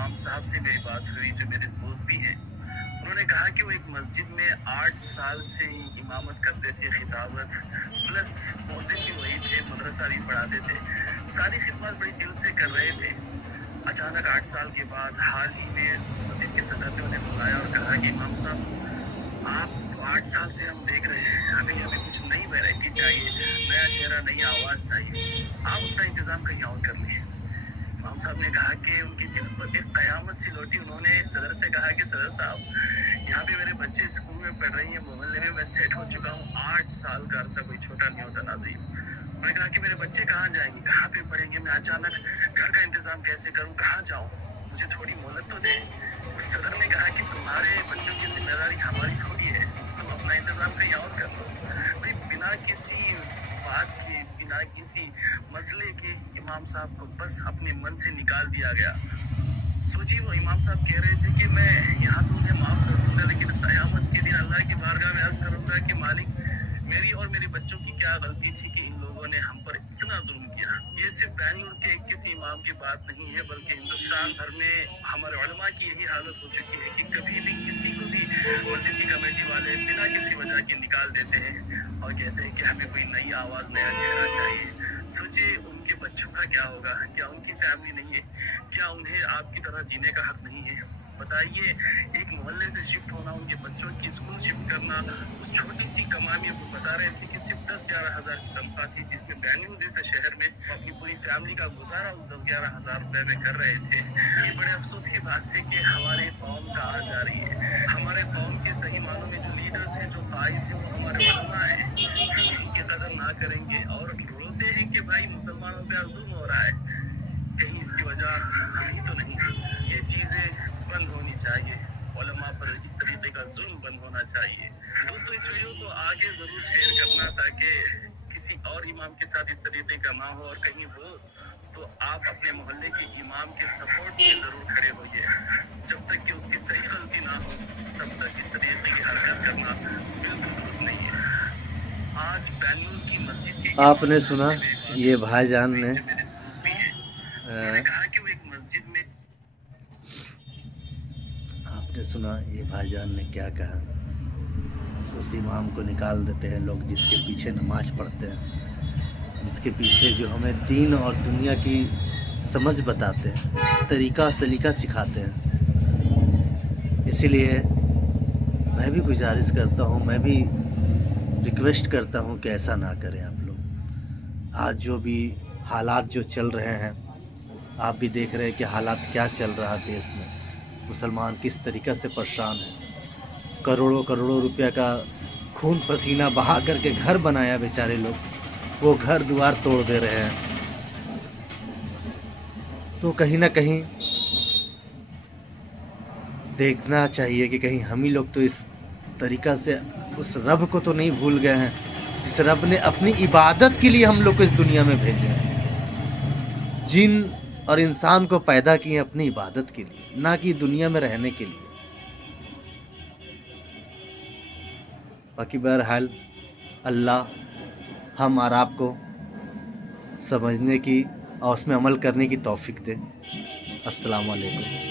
امام صاحب سے میری بات ہوئی جو میرے دوست بھی ہیں. انہوں نے کہا کہ وہ ایک مسجد میں 8 سال سے امامت کرتے تھے, خطابت پلس مؤذن بھی وہی تھے, مدرسہ بھی پڑھاتے تھے, ساری خدمات بڑی دل سے کر رہے تھے. اچانک 8 سال کے بعد حال ہی میں اس مسجد کے صدر نے انہیں بلایا اور کہا کہ امام صاحب آپ کو 8 سال سے ہم دیکھ رہے ہیں, ہمیں کچھ نئی ویرائٹی چاہیے, نیا چہرہ, نئی آواز چاہیے, آپ اپنا انتظام کہیں اور کر لیں. امام صاحب نے کہا کہ ان کے دل پر ایک قیامت سی لوٹی. انہوں نے صدر سے کہا کہ صدر صاحب یہاں پہ میرے بچے اسکول میں پڑھ رہی ہیں, محلے میں سیٹ ہو چکا ہوں, 8 سال کا عرصہ کوئی چھوٹا نہیں ہوتا ناظرین. میں نے کہا کہ میرے بچے کہاں جائیں گے, کہاں پہ پڑھیں گے, میں اچانک گھر کا انتظام کیسے کروں, کہاں جاؤں, مجھے تھوڑی مہلت تو دیں. اس صدر نے کہا کہ تمہارے بچوں کی ذمہ داری ہماری تھوڑی ہے, تم اپنا انتظام کہیں اور کر لو. بھائی بنا کسی بات کے, بنا کسی مسئلے کے امام صاحب کو بس اپنے من سے نکال دیا گیا. سوچیے وہ امام صاحب کہہ رہے تھے کہ میں یہاں تو انہیں معاف کر دوں گا, لیکن قیامت کے دن اللہ کی بارگاہ میں عرض کروں گا کہ مالک میری اور میرے بچوں کی کیا غلطی تھی کہ ان لوگوں نے ہم پر اتنا ظلم کیا. یہ صرف بنگلور کے کسی امام کی بات نہیں ہے, بلکہ ہندوستان بھر میں ہمارے علماء کی یہی حالت ہو چکی ہے کہ کبھی بھی کسی کو بھی مسجد کی کمیٹی والے بنا کسی وجہ کے نکال دیتے ہیں اور کہتے ہیں کہ ہمیں کوئی نئی آواز, نیا چہرہ چاہیے. سوچیے ان کے بچوں کا کیا ہوگا, کیا ان کی فیملی نہیں ہے, کیا انہیں آپ کی طرح جینے کا حق نہیں ہے؟ بتائیے, ایک محلے سے شفٹ ہونا, ان کے بچوں کی اسکول شفٹ کرنا, اس چھوٹی سی کمائی وہ بتا رہے تھے کہ صرف 10-11 ہزار کی تنخواہ تھی, جس میں بنگلور جیسے شہر میں وہ اپنی پوری فیملی کا گزارا اس 10-11 ہزار روپے میں کر رہے تھے. یہ بڑے افسوس کی بات ہے کہ ہمارے قوم کہاں جا رہی ہے. ہمارے قوم کے صحیح معنوں میں جو لیڈرز ہیں, جو قائد ہیں, وہ ہمارے علماء ہیں. ہم ان کی قدر نہ کریں گے اور روتے ہیں کہ بھائی مسلمانوں پہ ظلم ہو رہا ہے, کہیں اس کی وجہ ہم ہی تو نہیں. یہ چیزیں بند ہونی چاہیے, علماء پر اس طریقے کا ظلم بند ہونا چاہیے. دوستو اس ویڈیو کو آگے ضرور شیئر کرنا تاکہ کسی اور امام کے ساتھ اس طریقے کا نہ ہو, اور کہیں ہو تو آپ اپنے محلے کے امام کے سپورٹ میں ضرور کھڑے ہوئیے. جب تک کہ اس کی صحیح غلطی نہ ہو تب تک اس طریقے کی حرکت کرنا بالکل درست نہیں ہے. آج بنگلور کی مسجد کے آپ نے سنا یہ بھائی جان نے میرے دوست بھی ہیں, انہوں نے کہا کہ وہ ایک مسجد میں آپ نے سنا یہ بھائی جان نے کیا کہا. اس امام کو نکال دیتے ہیں لوگ جس کے پیچھے نماز پڑھتے ہیں, جس کے پیچھے جو ہمیں دین اور دنیا کی سمجھ بتاتے ہیں, طریقہ سلیقہ سکھاتے ہیں. اسی لیے میں بھی گزارش کرتا ہوں, میں بھی ریکویسٹ کرتا ہوں کہ ایسا نہ کریں آپ لوگ. آج جو بھی حالات جو چل رہے ہیں, آپ بھی دیکھ رہے ہیں کہ حالات کیا چل رہا ہے دیش میں. مسلمان کس طریقہ سے پریشان ہیں. کروڑوں کروڑوں روپیہ کا خون پسینہ بہا کر کے گھر بنایا بیچارے لوگ, وہ گھر دوار توڑ دے رہے ہیں. تو کہیں نہ کہیں دیکھنا چاہیے کہ کہیں ہم ہی لوگ تو اس طریقہ سے اس رب کو تو نہیں بھول گئے ہیں جس رب نے اپنی عبادت کے لیے ہم لوگ کو اس دنیا میں بھیجے ہیں. جن اور انسان کو پیدا کیے اپنی عبادت کے لیے, نہ کہ دنیا میں رہنے کے لیے. باقی بہرحال اللہ ہم اور آپ کو سمجھنے کی اور اس میں عمل کرنے کی توفیق دے. السلام علیکم.